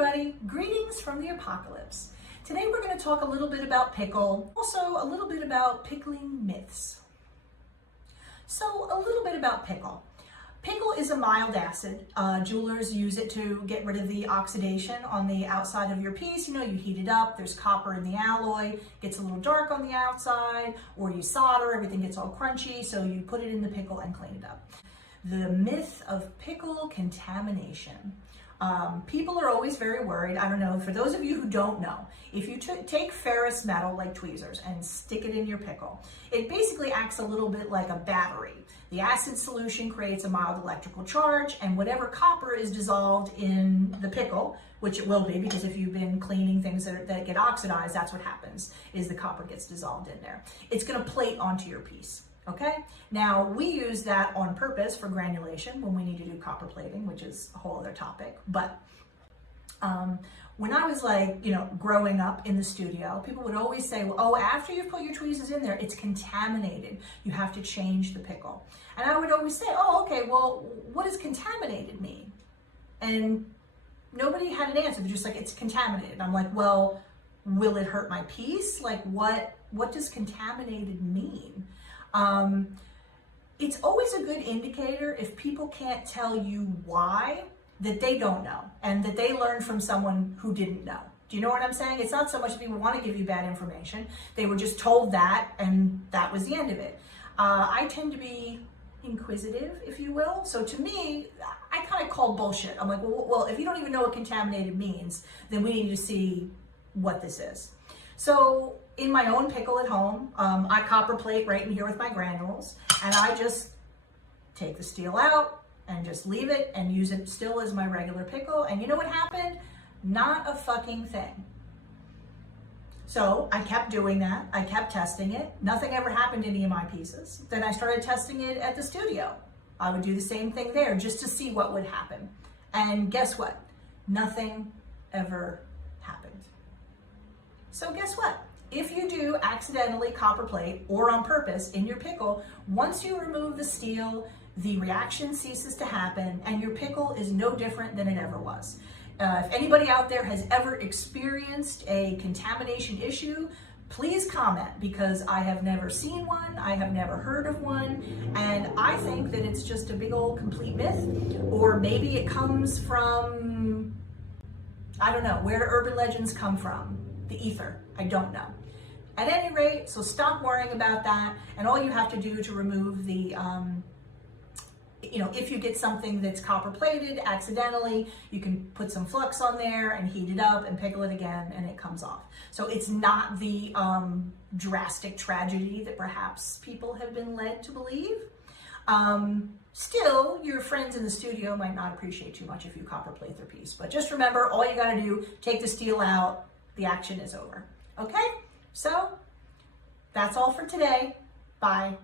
everybody, greetings from the apocalypse. Today we're going to talk a little bit about pickle, also a little bit about pickling myths. So a little bit about pickle. Pickle is a mild acid. Jewelers use it to get rid of the oxidation on the outside of your piece. You know, you heat it up, there's copper in the alloy, gets a little dark on the outside, or you solder, everything gets all crunchy, so you put it in the pickle and clean it up. The myth of pickle contamination. People are always very worried. I don't know, for those of you who don't know, if you take ferrous metal like tweezers and stick it in your pickle, it basically acts a little bit like a battery. The acid solution creates a mild electrical charge, and whatever copper is dissolved in the pickle, which it will be because if you've been cleaning things that get oxidized, that's what happens, is the copper gets dissolved in there. It's going to plate onto your piece. Okay, now we use that on purpose for granulation when we need to do copper plating, which is a whole other topic. But when I was growing up in the studio, people would always say, well, oh, after you've put your tweezers in there, it's contaminated. You have to change the pickle. And I would always say, oh, okay, well, what does contaminated mean? And nobody had an answer. They're just like, it's contaminated. I'm like, well, will it hurt my piece? Like, what does contaminated mean? It's always a good indicator if people can't tell you why, that they don't know and that they learned from someone who didn't know. Do you know what I'm saying? It's not so much people want to give you bad information. They were just told that and that was the end of it. I tend to be inquisitive, if you will. So to me, I kind of call bullshit. I'm like, well, if you don't even know what contaminated means, then we need to see what this is. So in my own pickle at home, I copper plate right in here with my granules, and I just take the steel out and just leave it and use it still as my regular pickle. And you know what happened? Not a fucking thing. So I kept doing that. I kept testing it. Nothing ever happened to any of my pieces. Then I started testing it at the studio. I would do the same thing there just to see what would happen. And guess what? Nothing ever happened. So guess what? If you do accidentally copper plate or on purpose in your pickle, once you remove the steel, the reaction ceases to happen and your pickle is no different than it ever was. If anybody out there has ever experienced a contamination issue, please comment, because I have never seen one, I have never heard of one, and I think that it's just a big old complete myth, or maybe it comes from, I don't know, where do urban legends come from? The ether, I don't know. At any rate, so stop worrying about that, and all you have to do to remove the, if you get something that's copper plated accidentally, you can put some flux on there and heat it up and pickle it again and it comes off. So it's not the drastic tragedy that perhaps people have been led to believe. Still, your friends in the studio might not appreciate too much if you copper plate their piece, but just remember, all you gotta do, take the steel out, the action is over. Okay? So, that's all for today. Bye.